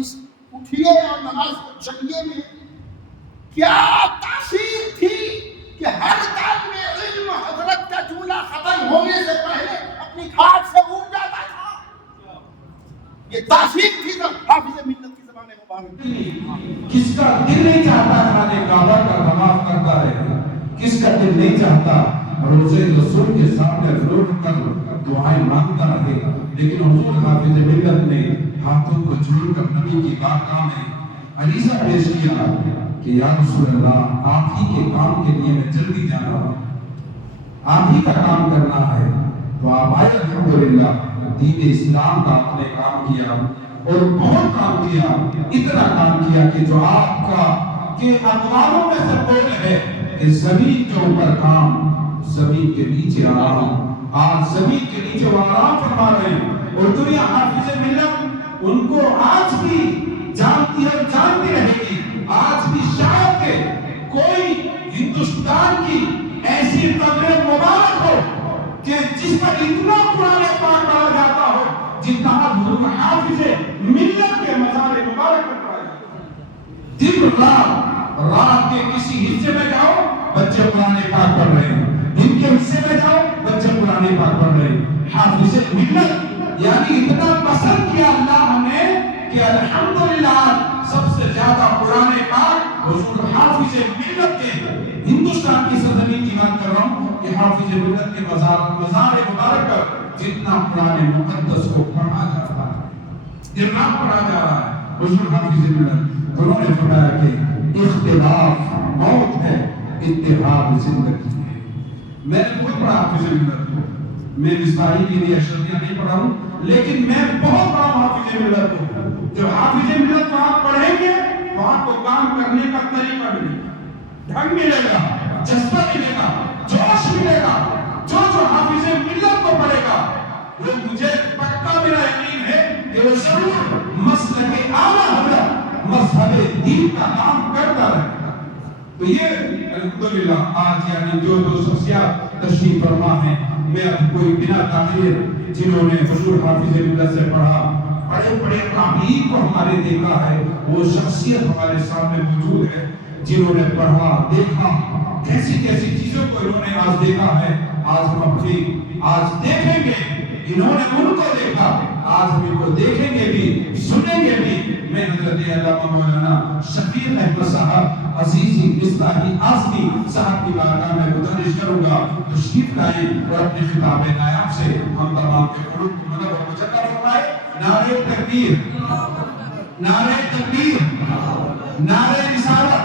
اس اٹھیے اور نماز کو چلیے میں کیا تاثیر تھی کہ ہر طالب علم حضرت کا جملہ ختم ہونے سے پہلے اپنی کھاٹ سے اٹھ جاتا تھا. یہ تاثیر تھی تو حافظ ملت کی زبان مبارک. کس کا دل نہیں چاہتا خانے کعبہ کا طواف کرتا رہے؟ کس کا دل نہیں چاہتا روزے رسول کے سامنے رو کر دعائیں مانگتا رہے؟ لیکن حضور حافظ ملت نے ہاتھوں کو جوڑ کر نبی کی بارگاہ میں عریضہ پیش کیا کہ یا رسول اللہ آپ ہی کے کام کے لیے میں جلدی جا رہا ہوں، آپ ہی کا کام کرنا ہے. تو آپ آئے الحمدللہ دین اسلام کا آپ نے کام کیا اور بہت کام کیا، اتنا کام کیا کہ جو آپ کا کہ اقوالوں میں سے قول ہے کہ زمین کے اوپر کام، زمین کے نیچے آرام. آج زمین کے نیچے وہ آرام فرما رہے ہیں اور دنیا حافظ ملت ان کو آج بھی جانتی ہے، جانتی رہے گی. آج بھی شاید کہ کوئی ہندوستان کی ایسی قبر مبارک ہو کہ جس پر اتنا قرآن پاک پڑھا جاتا ہو جتنا حضرت حافظ ملت کے مزار مبارک پر پڑھا جاتا ہے. دن رات کے کسی حصے میں جاؤ بچے قرآن پاک پڑھ رہے ہیں، دن کے حصے میں جاؤ بچے قرآن پاک پڑھ رہے ہیں. حافظ ملت یعنی اتنا پسند کیا اللہ نے کہ الحمدللہ سب سے زیادہ قرآن پاک حضور حافظ ملت کے، ہندوستان کی سرزمین کی بات کر رہا ہوں کہ حافظ ملت کے مزار مبارک پر جتنا قرآن مقدس کو پڑھا جا رہا ہے، جتنا پڑھا جا رہا ہے حضور حافظ ملت، انہوں نے فرمایا کہ اختلاف موت ہے، اتحاد زندگی ہے. میں نے بہت بڑا حافظ ملت ہوں، میں مصباحی کی بھی اشرفیہ نہیں پڑھا ہوں، لیکن میں بہت بڑا حافظ ملت ہوں. جو حافظ ملت کو آپ پڑھیں گے تو آپ کو کام کرنے کا طریقہ ملے گا، ڈھنگ ملے گا، جذبہ ملے گا، جوش ملے گا. جو حافظ ملت کو پڑھے گا وہ مجھے پکا میرا یقین ہے کہ وہ ضرور مسلک اعلیٰ حضرت مذہب دین کا کام کرتا رہے گا. تو یہ الحمدللہ آج یعنی جو شخصیات تشریف فرما ہیں، میں اب کوئی بنا تاخیر جنہوں نے حضور حافظ ملت سے پڑھا، بڑے بڑے قابلین کو ہمارے دیکھا ہے، وہ شخصیت ہمارے سامنے موجود ہے جنہوں نے پڑھا، دیکھا، کیسی کیسی چیزوں کو انہوں نے آج دیکھا ہے. آج ہم اپنی آج دیکھیں گے، انہوں نے ان کو دیکھا، آج ہم ان کو دیکھیں گے بھی، سنیں گے بھی. میں حضرت علامہ مولانا شفیع احمد صاحب عزیزی مصباحی آزمی صاحب کی بارگاہ میں گزارش کروں گا تشریف لائیں اور اپنے خطاب نایاب سے ہم تمام کے قلوب کو مدد اور مجدہ فرمائے. نعرہ تکبیر، نعرہ تکبیر، نعرہ رسالت،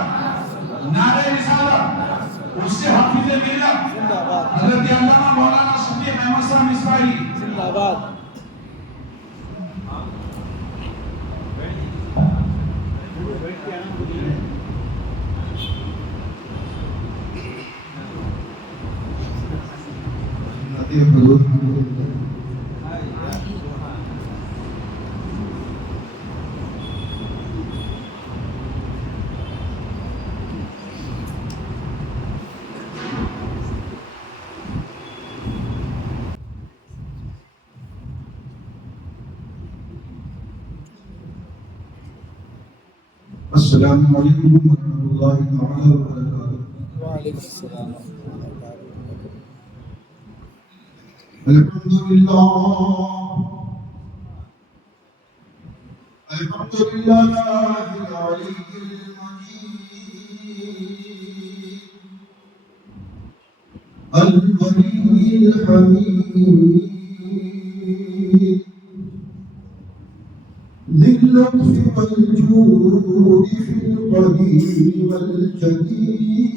نعرہ رسالت. اس سے حافظ ملت حضرت علامہ مولانا شفیع احمد صاحب مصباحی زندہ باد. السلام علیکم ورحمۃ اللہ تعالی وبرکاتہ. وعلیکم السلام. الحمدللہ الحمدللہ العلی المجید الغنی الحمید ذی اللطف والجود فی القدیم والجدید.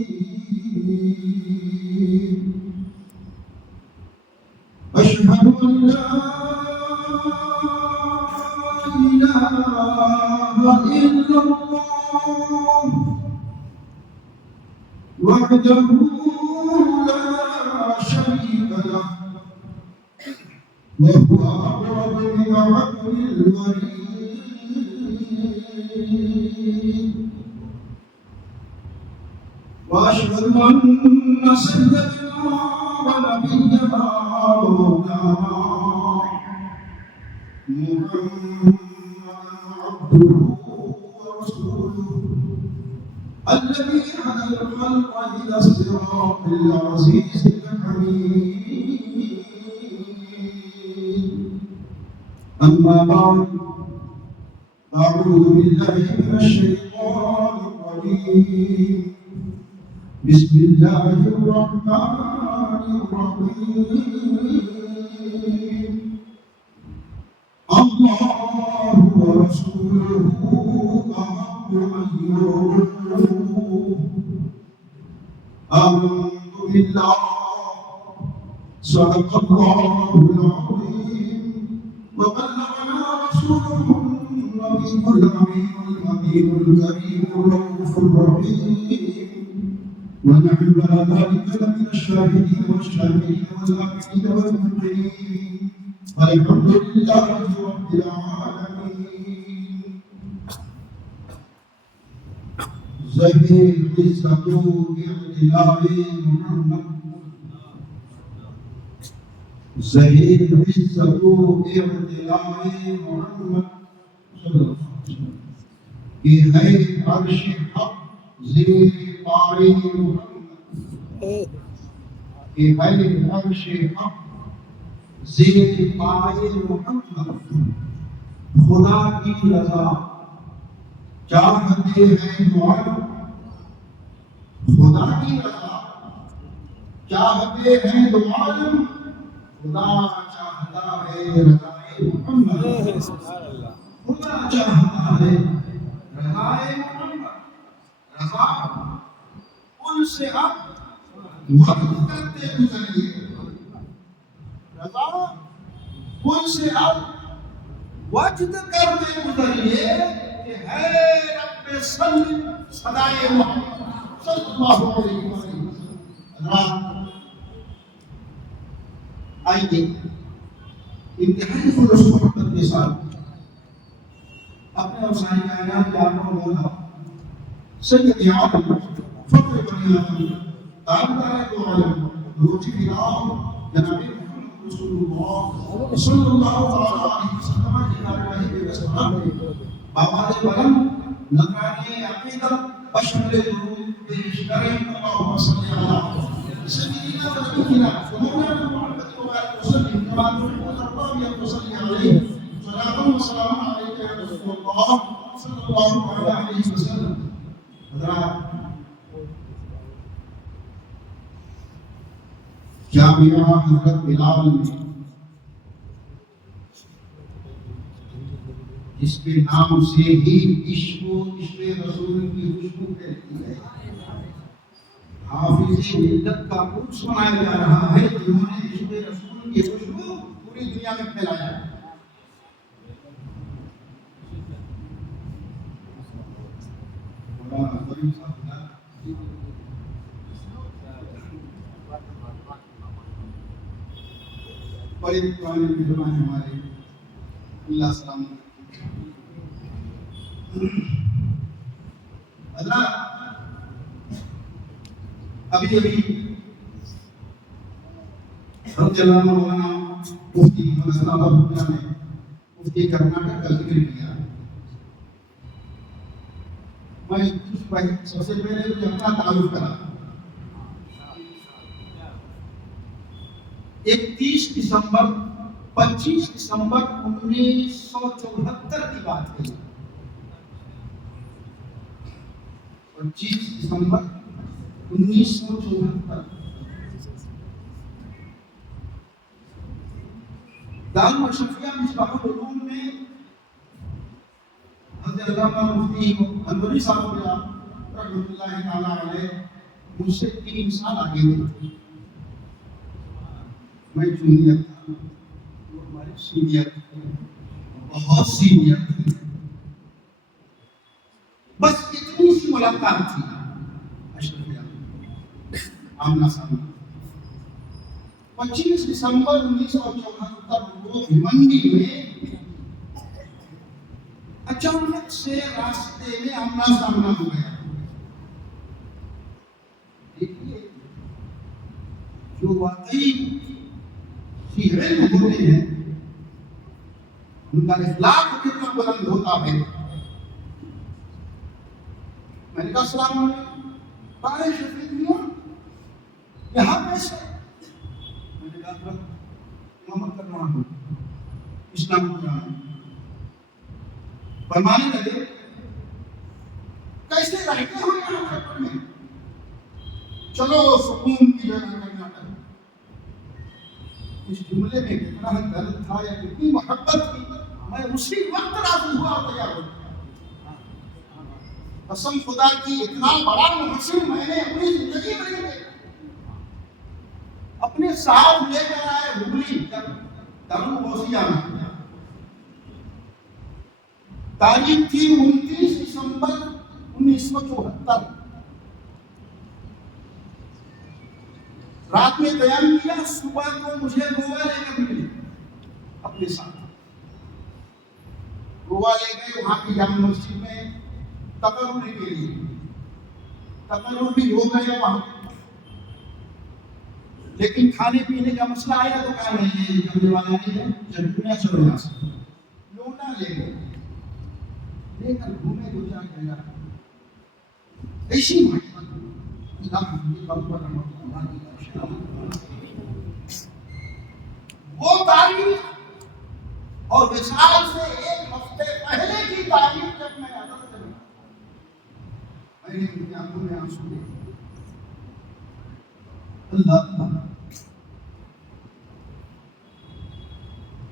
أشهد أن لا إله إلا الله وحده لا شريك له وهو أقرب من حبل الوريد. وأشهد أن سيدنا ونبينا مولانا محمدا عبده الذي هدى الخلق إلى الصراط العزيز الحميد. أما بعد، أعوذ بالله من الشيطان الرجيم. بسم الله الرحمن الرحيم. الله ورسوله أحق أن يرضوه. آمنت بالله. صدق الله العظيم. وبلغنا رسوله النبي الأمين الحبيب الكريم الرؤوف الرحيم. ونحن على ذلك لمن الشاهدين والشاكرين والآمنين والمؤمنين. الحمد لله رب العالمين. زهير عزته باعتلاء محمد. زهير عزته باعتلاء محمد صلی اللہ علیہ وسلم. کہ ہے عرش حق زیر پائے محمد. کہ ہے عرش حق زیر پائے محمد. خدا کی رضا چاہتے ہیں دو عالم. خدا کی رضا چاہتے ہیں دو عالم. خدا چاہتا ہے رضائے محمد. خدا چاہتا ہے رضائے محمد. رضا ان سے اب وقت کرتے گزریے. رضا ان سے اب وجد کرتے گزریے کہ ہے رب صلی صدائے محمد صلی اللہ علیہ وسلم. آئیے انتہائی خلوص محبت کے ساتھ اپنے اور ساری کائنات کے آقا و مولا سید عالم فخر بنی آدم تابعدار دو عالم روچی فراؤ جناب محمد رسول اللہ صلی اللہ علیہ وسلم کی ناروائی بے رسولان باباد بلند نظرانے عقیدت بشمل درود پیش کریں. اللہم صلی اللہ سیدنا و نبینا مولانا محمد وبارک وسلم كما تحب وترضى بأن تصلي عليه صلاة وسلام عليك يا رسول الله صلى الله عليه وسلم. حضرات جامعہ حضرت بلال میں جس کے نام سے ہی عشق و عشق رسول کی خوشبو پھیلتی ہے، حافظ ملت کا قدس بنایا جا رہا ہے جنہوں نے عشق رسول کی خوشبو پوری دنیا میں پھیلایا. بڑے پرانے مہمان ہمارے اللہ السلام. حضرات ابھی رضی اللہ مولانا مفتی مولانا نے مفتی کرناٹک کا ذکر کیا. میں سب سے پہلے اپنا تعارف کرا. 31 دسمبر 25 دسمبر 1974 کی بات ہے. 25 دسمبر 1974 دارالعلوم اشرفیہ مصباح العلوم میں حضرت علامہ مفتی انوری صاحب رحمۃ اللہ تعالی علیہ مجھ سے 3 سال آگے تھے. میں جونیئر تھا، وہ ہمارے سینئر تھے، بہت سینئر تھے. بس اتنی سی ملاقات تھی. اشرفیہ آمنا سامنا 25 دسمبر 1974 کو بھیونڈی میں اچانک سے راستے میں آمنا سامنا ہو گیا. دیکھیے جو واقعی علم ہوتے ہیں ان کا اخلاق کتنا بلند ہوتا ہے. میں نے کہا السلام علیکم، طارق شفیق میاں یہاں کیسے؟ میں نے کہا حضرت امامت کر رہا ہوں اسلام قرآن۔ فرمانے لگے کیسے رہتے ہو یہاں خطر میں؟ چلو سکون کی جگہ کرناٹک۔ اس جملے میں کتنا درد تھا یا کتنی محبت تھی، میں اسی وقت راضی ہوا اور تیار ہو گیا۔ قسم خدا کی اتنا بڑا محسن میں نے اپنی زندگی میں نہیں دیکھا۔ اپنے ساتھ لے کر آئے ہبلی دارالغوثیہ میں۔ تاریخ تھی 29 دسمبر 1974۔ رات میں قیام کیا، صبح کو مجھے گوا لے کر ملے اپنے ساتھ۔ گوا لے گئے، وہاں کی جامع مسجد میں تقرر کے لیے، تقرر بھی ہو گیا وہاں، لیکن کھانے پینے کا مسئلہ آیا تو کہا نہیں جمنے والا نہیں ہے، جب دنیا چلو یہاں سے۔ لوٹا لے گئے، لے کر گھومے دو چار گیا، ایسی محبت وہ تاریخ اور وصال سے ایک ہفتے پہلے کی تاریخ جب میں یاد کرتا ہوں، میں نے اپنی آنکھوں میں آنسو دیکھے۔ اللہ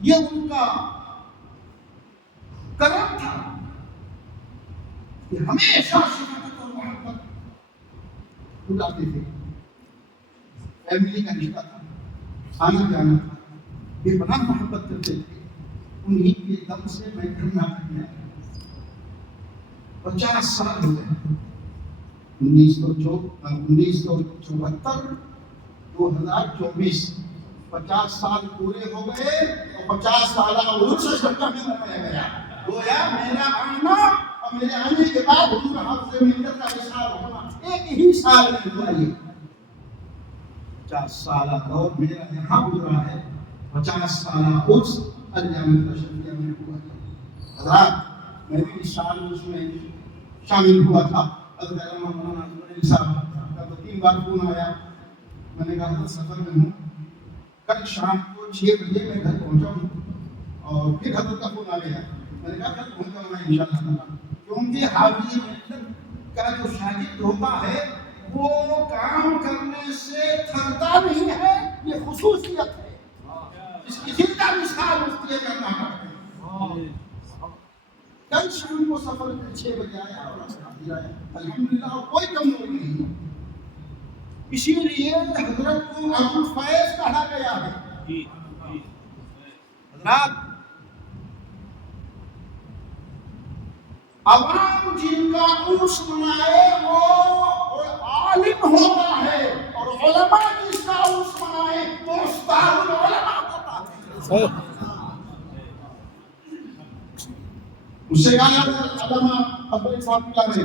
یہ ان کا کرم تھا کہ ہمیشہ شفقت اور محبت اٹھاتے تھے۔ فیملی کا رشتہ تھا، آنا جانا تھا، بے پناہ محبت کرتے تھے۔ انہی کے دم سے میں کرناٹک میں آیا۔ 50 سال ہو گئے، 1974 2024، 50 سال پورے ہو گئے اور 50 سالہ عرس شرکا میں منایا گیا۔ گویا میرا آنا اور میرے آنے کے بعد حضور حافظ ملت کا وصال ہونا ایک ہی سال میں ہوا۔ یہ 50 سالہ دور میرا یہاں گزرا ہے، 50 سالہ عرس الجامع تشریفیہ میں ہوا ہے۔ حضرات میں بھی اس سال اس میں شامل ہوا تھا۔ حضرت علامہ مولانا عبدالعزیز صاحب کا 3 بار فون آیا، میں نے کہا حضرت سفر میں ہوں، کل شام کو 6 بجے میں گھر پہنچا ہوں، اور پھر حضرت کا فون آ گیا، میں نے کہا کل پہنچا ہوں میں انشاءاللہ، کیونکہ حافظ ملت کا جو شاگرد ہوتا ہے وہ کام کرنے سے تھکتا نہیں ہے، یہ خصوصیت ہے، اس کی زندہ مثال مفتی ہے کرنا ہے۔ کل شام کو سفر میں 6 بجے آیا اور حاضر آیا، الحمدللہ کوئی کمزوری نہیں ہے۔ اسی لیے حضرت کو ابو فیض کہا گیا ہے۔ حضرات عوام جن کا عرس منائے وہ عالم ہوتا ہے، اور علماء جس کا عرس منائے وہ استاد العلماء ہوتا ہے۔ اس سے کہا علماء عبدالعزیز صاحب کیا رہے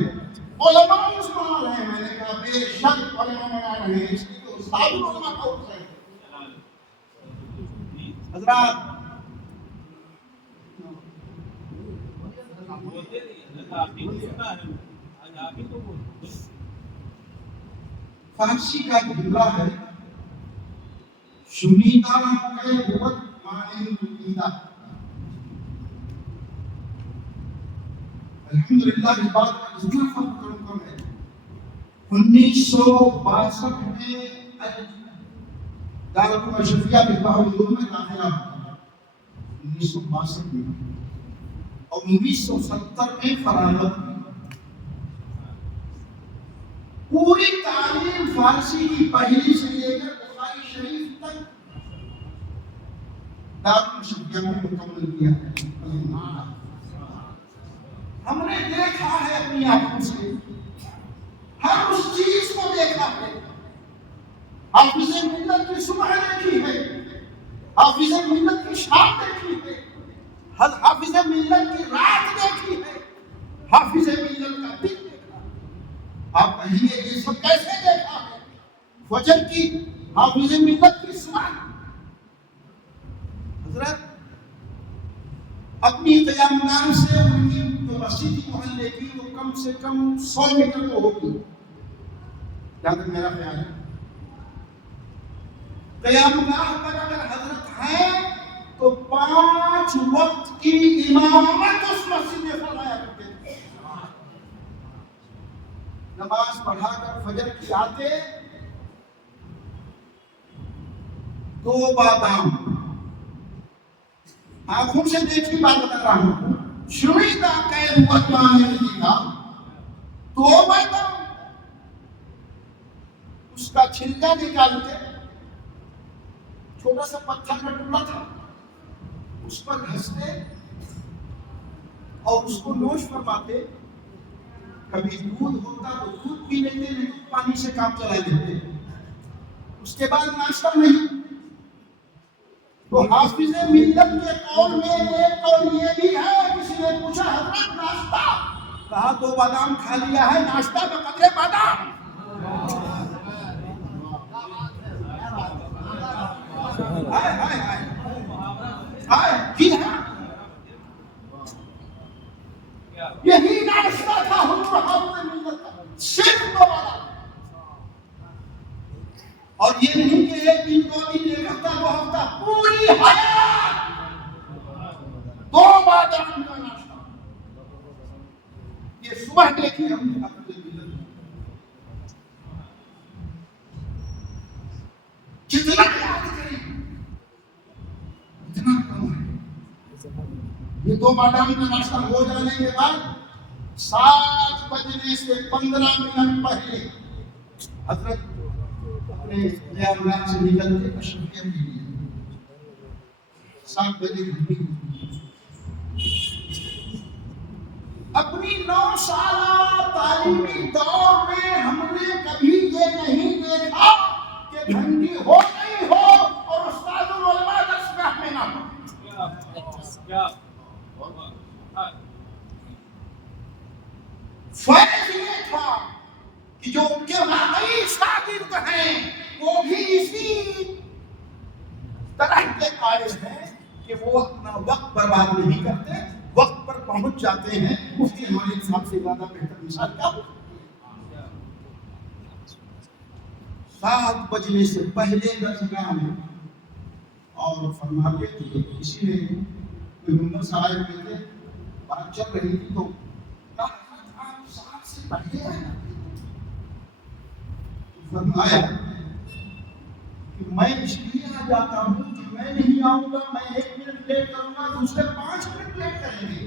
علماء عرس منا رہے ہیں، میں نے کہا بے شک علماء منا رہے ہیں، اس کی تو استاد العلماء کا عرس ہے۔ حضرات فارسی کا جملہ ہے شنیدہ کے بہت معنی دیدہ۔ الحمدللہ اس بات کا اتنا فخر کم ہے، 1962 میں دارالعلوم اشرفیہ مصباح العلوم میں داخلہ ہوا، 1962 میں، اور 1970 میں فراغت ہوئی۔ پوری تعلیم فارسی کی پہلی سے لے کر بخاری شریف تک دارالعلوم اشرفیہ میں مکمل کیا ہے۔ ہم نے دیکھا ہے اپنی آنکھوں سے، ہر اس چیز کو دیکھا ہے۔ حافظ ملت کی صبح دیکھی ہے، حافظ ملت کی شام دیکھی ہے، حافظ ملت کی رات دیکھی ہے، حافظ ملت کا دن دیکھا ہے۔ آپ کہیں گے یہ سب کیسے دیکھا ہے؟ فجر کی حافظ ملت کی صبح، حضرت اپنی قیام گاہ سے ان کی جو مسجد تھی محلے کی وہ کم سے کم 100 میٹر تو ہوگی، جہاں تک میرا خیال ہے۔ قیام گاہ پر اگر حضرت ہیں تو 5 وقت کی امامت اس مسجد میں فرمایا کرتے تھے۔ نماز پڑھا کر فجر کی آتے 2 بادام، آنکھوں سے دیکھی بات بتا رہا ہوں، شمیدہ قید وطمان نبی کا 2 بادام، اس کا چھلکا نکال کے چھوٹا سا پتھر کا ٹکڑا تھا، اس پر گھستے اور اس کو نوش فرماتے۔ کبھی دودھ ہوتا تو دودھ پی لیتے، نہیں تو پانی سے کام چلا لیتے۔ اس کے بعد ناشتہ نہیں۔ تو حافظ ملت کے قول میں ایک قول یہ بھی ہے، کسی نے پوچھا حضرت ناشتہ، کہا 2 بادام کھا لیا ہے، ناشتہ بقدر بادام۔ جی ہاں، یہی ناشتہ تھا حضور حافظ ملت کا، صرف 2 بادام۔ اور یہ نہیں کہ 1 دن 2 دن 1 ہفتہ 2 ہفتہ، پوری حیات 2 بادام کا ناشتہ۔ یہ صبح دیکھی ہم نے حافظ ملت، جتنا یاد کریں اتنا کم ہے۔ یہ 2 بادام کا ناشتہ ہو جانے کے بعد 7 بجنے سے 15 منٹ پہلے حضرت اپنے قیام گاہ سے نکلتے اشرفیہ کے لیے۔ 7 بجے گھنٹی ہوتی۔ اپنی 9 سالہ تعلیمی دور میں ہم نے کبھی یہ نہیں دیکھا کہ گھنٹی ہو گئی ہو اور استاد العلماء درسگاہ میں نہ ہو۔ فیض یہ تھا کہ جو ان کے واقعی شاگرد ہیں وہ بھی اسی طرح کے قائل ہیں کہ وہ اپنا وقت برباد نہیں کرتے، وقت پر پہنچ جاتے ہیں۔ مفتی ہمارے صاحب سے زیادہ بہتر مثال کیا ہو؟ 7 بجنے سے پہلے درسگاہ میں، اور فرماتے تھے کسی نے کوئی ممبر صاحب میں تھے، بات چل رہی تھی تو کہا آپ 7 سے پہلے آئے۔ فرمایا کہ میں اس لیے آ جاتا ہوں کہ میں نہیں آؤں گا، میں 1 منٹ لیٹ کروں گا، دوسرے 5 منٹ لیٹ کریں گے،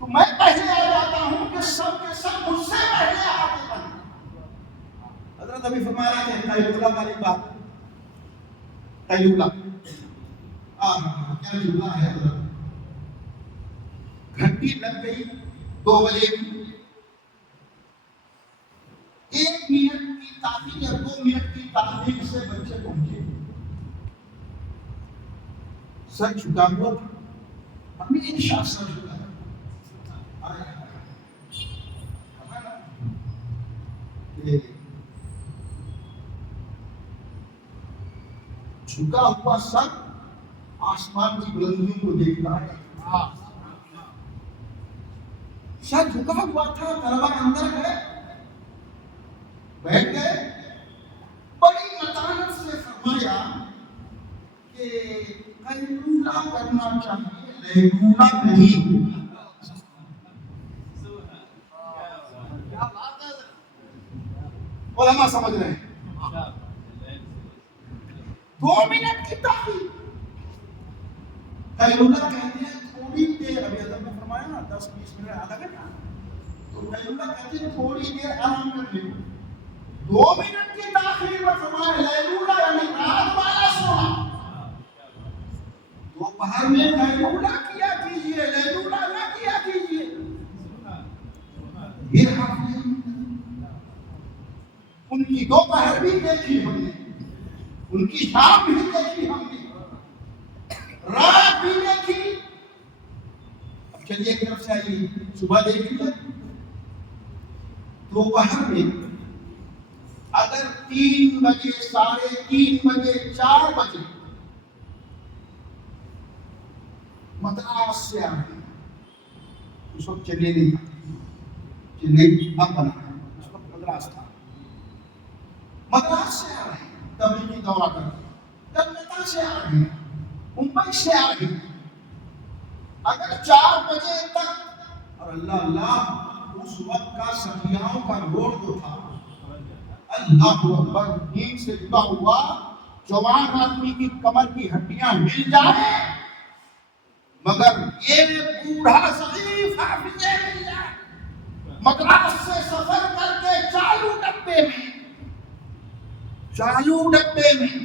تو میں پہلے آ جاتا ہوں کہ سب کے سب مجھ سے پہلے آتے بنے۔ حضرت ابھی فرما رہا ہے قیلولہ والی بات، قیلولہ کیا جملہ ہے حضرت۔ گھنٹی لگ گئی 2 بجے کی، 1 منٹ کی تاخیر یا 2 منٹ کی تاخیر سے بچے پہنچے، سر جھکا ہوا تھا، ہمیشہ سر جھکا جھکا ہوا سر آسمان کی بلندیوں کو دیکھتا ہے۔ سر جھکا ہوا تھا، طلبہ اندر گئے، بیٹھ گئے، بڑی متانت سے فرمایا کہ قیلولہ کرنا چاہیے، لیلولہ نہیں۔ علماء سمجھ رہے ہیں 2 منٹ کی تاخیر، قیلولہ کہتے ہیں تھوڑی دیر، ابھی حضرت نے فرمایا نا 10-20 منٹ آدھا گھنٹہ، تو قیلولہ کہتے ہیں تھوڑی دیر آرام کر لیں۔ 2 منٹ کی تاخیر میں فرمایا لیلولہ یعنی رات والا سونا۔ دوپہر میں قیلولہ کیا کیجیے، لیلولہ نہ کیا کیجیے۔ یہ حافظ ان کی دوپہر بھی دیکھی ہم نے، ان کی شام بھی دیکھی ہم نے، رات بھی دیکھی۔ اب چلیے ایک طرف سے آئیے، صبح دیکھ لیا، دوپہر میں اگر 3 بجے 3:30 بجے 4 بجے مدراس سے آ رہے ہیں، اس وقت چنئی نہیں تھا، چنئی اب بنا ہے، اس وقت مدراس تھا، مدراس سے آ رہے ہیں تبلیغی دورہ کر کے، کلکتہ سے آ رہے ہیں، ممبئی سے آ رہے ہیں، اگر 4 بجے تک، اور اللہ اللہ اس وقت کا سٹیاؤں کا روڈ جو تھا، اللہ اکبر، نیند سے جدا ہوا جوان آدمی کی کمر کی ہڈیاں ہل جائے مگر یہ بوڑھا ضعیف حافظ مل جائے، مدراس سے سفر کر کے چالو ڈبے میں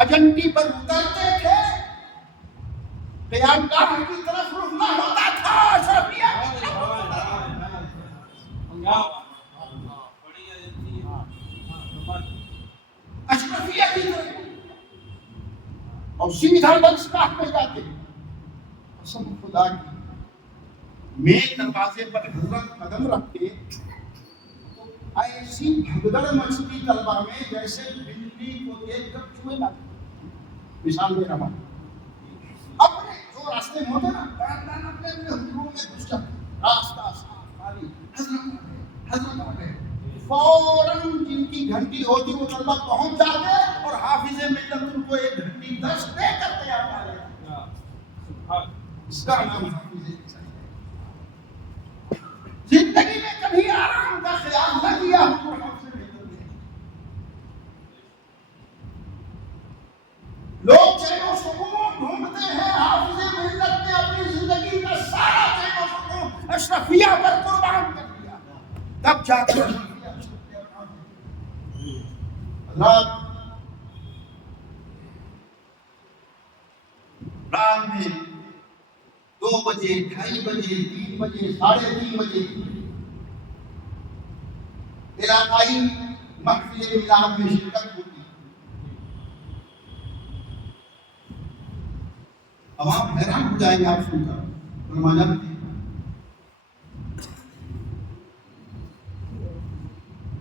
اجنٹی پر اترتے تھے، قیام گاہ کی طرف رخ ہوتا تھا، اشرفیہ کی طرف اشرفیہ کی طرف اور سیدھا درسگاہ میں جاتے، قسم خدا کی مین دروازے پر حضرت قدم رکھتے تو ایسی بھگدڑ مچتی طلبہ میں جیسے بلی کو دیکھ کر چوہے لاتے، مثال دے رہا ہوں، اپنے جو راستے میں ہوتے نا اپنے حجروں میں گھس جاتے، راستہ خالی، حضرت آ گئے، فوراً جن کی گھنٹی ہوتی وہ طلبہ پہنچ جاتے اور حافظ ملت ان کو 1 گھنٹی درس دے کر تیار آ گئے۔ اس کا نام حافظ ملت ہے۔ زندگی میں کبھی آرام کا خیال نہ کیا حضور حافظ ملت نے۔ لوگ چین و سکون ڈھونڈتے ہیں، حافظ ملت نے اپنی زندگی کا سارا چین و سکون اشرفیہ پر قربان کر دیا، تب جا کر رات میں 2 بجے، 2:30 بجے، 3 بجے، 3:30 بجے علاقائی محفل میلاد میں شرکت ہوتی، عوام حیران ہو جائیں گے آپ سن کر، فرمایا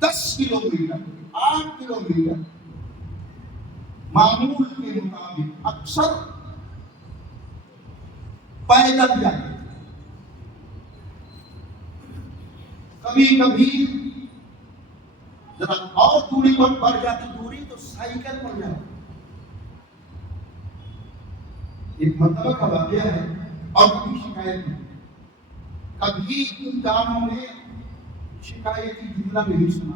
10 کلومیٹر، 8 کلومیٹر معمول کے مطابق اکثر پیدل جاتے، کبھی کبھی ذرا اور دوری پر بڑھ جاتی دوری تو سائیکل پر جاتے۔ ایک مرتبہ کا واقعہ ہے اور کبھی شکایت نہیں، کبھی ان کاموں میں شکایتی جملہ نہیں سنا۔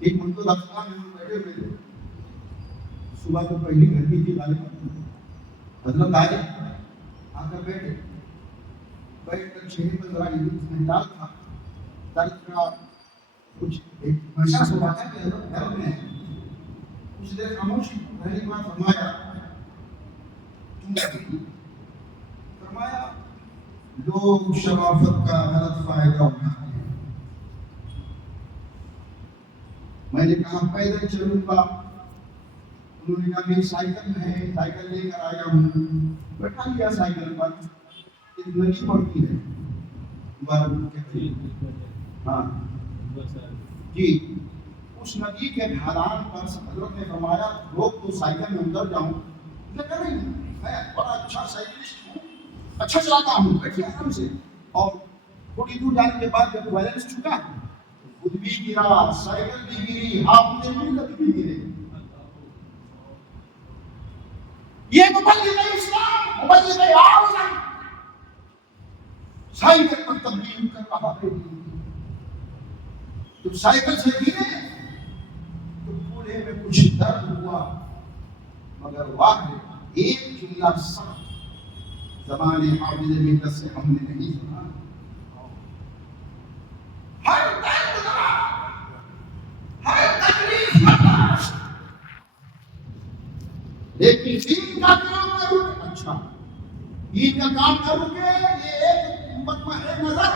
ایک مرتبہ دفتر میں بیٹھے ہوئے تھے، صبح کو پہلی گھنٹی تھی، غالباً حضرت آئے، آ کر بیٹھے، بیٹھ کر چہرے پر ذرا انداز تھا، درد کا کچھ ایک نشہ سا بات ہے کہ حضرت گھر میں کچھ دیر خاموشی، پہلی بار فرمایا تم کہتی، فرمایا لوگ شرافت کا غلط فائدہ اٹھاتے ہیں۔ میں نے کہا پیدل چلوں گا، انہوں نے کہا میری سائیکل ہے، سائیکل لے کر آیا ہوں، بیٹھا لیا سائیکل پر، ایک ندی پڑتی ہے، ہاں جی، اس ندی کے ڈھلان پر حضرت نے فرمایا روک تو سائیکل میں اندر جاؤں، میں کہا نہیں، میں بڑا اچھا سائیکلسٹ ہوں، اچھا چلاتا ہوں، بیٹھیے آرام سے، اور تھوڑی دور جانے کے بعد جب بیلنس چھکا خود بھی گرا، سائیکل بھی گری، حافظ ملت بھی گرے۔ یہ مبلغ اسلام، مبلغ اعظم سائیکل پر تبلیغ کر رہا ہے، جب سائیکل سے گرے تو پورے میں کچھ درد ہوا، مگر واقع ایک جملہ سخت زبان حافظ ملت سے ہم نے نہیں سنا۔ ہر درد ہر تکلیف برداشت، لیکن دین کا کام نہ رکے، اچھا دین کا کام نہ رکے، یہ ایک مقطع نظر،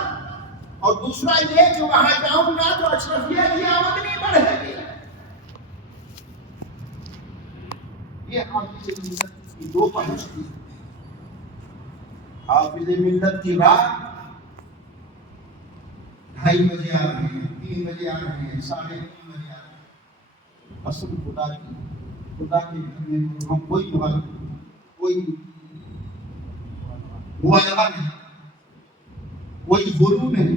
اور دوسرا یہ کہ وہاں جاؤں گا تو اشرفیہ کی آمدنی بڑھے گی۔ یہ حافظ ملت کی 2 پہنچ تھی۔ حافظ ملت کی رات 2:30 بجے آ رہے ہیں، 3 بجے آ رہے ہیں، 3:30 بجے آ رہے ہیں، قسم خدا کی، خدا کے گھر میں ہم کوئی مغالب نہیں، کوئی مبالغہ نہیں، کوئی غلو نہیں.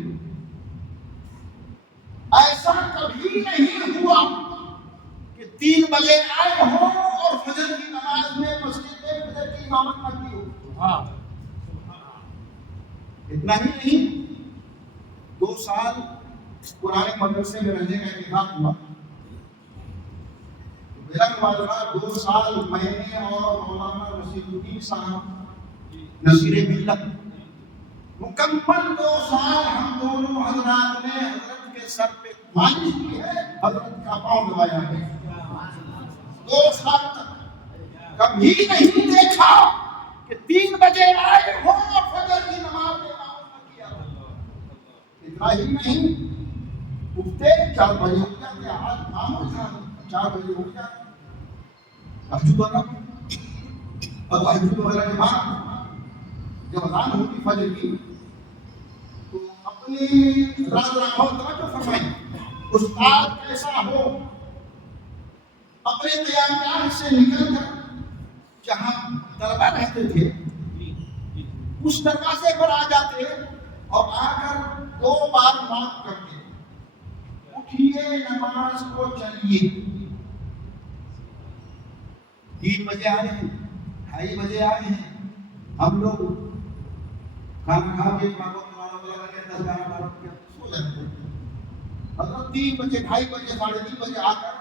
ایسا کبھی نہیں ہوا کہ 3 بجے آئے ہوں اور فجر کی نماز میں مسجد میں فجر کی امامت نہ کی ہو. اتنا ہی نہیں، 2 سال پرانے مدرسے میں رہنے کا اتفاق ہوا. میرا موازنہ 2 سال میں نے اور مولانا نصیر الدین صاحب نصیر ملت مکمل 2 سال ہم دونوں حضرات نے حضرت کے سر پہ مالش کی ہے، حضرت کا پاؤں دبایا ہے. 2 سال تک کبھی نہیں دیکھا کہ 3 بجے آئے ہوں اور فجر کی نماز میں امامت نہ کیا. اتنا ہی نہیں، اٹھتے 4 بجے ہو جاتے، آج معمول تھا 4 بجے ہو جاتے تہجد اور تہجد وغیرہ کے بعد جب اذان ہوتی فجر کی تو اپنی راز رکھو توجہ فرمائیں. استاد کیسا ہو، اپنے قیام سے نکل کر جہاں طلبہ رہتے تھے اس دروازے پر آ جاتے اور آ کر 2 بار نوک کرتے، اٹھیے نماز کو چلیے. 3 بجے آئے ہیں، 2:30 بجے آئے ہیں، ہم لوگ کھانا کھا کے سو جاتے ہیں. حضرت 3 بجے 2:30 بجے 3:30 بجے آ کر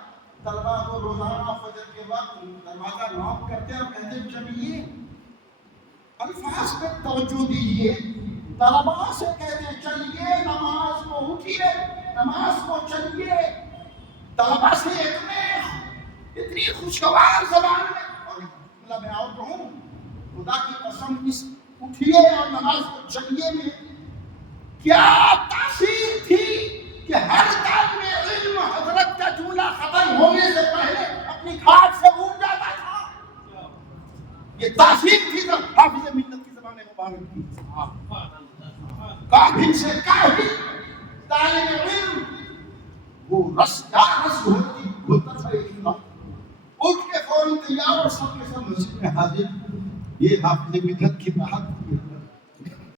طلبا کو روزانہ فجر کے وقت دروازہ نوک کرتے اور کہتے چلیے. الفاظ پہ توجہ دیجیے، طلبا سے کہتے چلیے نماز کو، اٹھیے نماز کو چلیے. طلبا سے اتنی خوشگوار زبان میں، اور اللہ میں اور کہوں خدا کی قسم اس اٹھیے اور نماز کو چلیے میں کیا تاثیر تھی کہ ہر طالب علم حضرت کا جملہ ختم ہونے سے پہلے اپنی کھاٹ سے اٹھ جاتا تھا. یہ تاثیر تھی تو حافظ ملت کی زبان مبارک کی. کاہل سے کاہل طالب علم وہ رس ہوتا تھا، اٹھ کے فوراً تیار اور سب کے سب مسجد میں حاضر. یہ حافظ ملت کی بات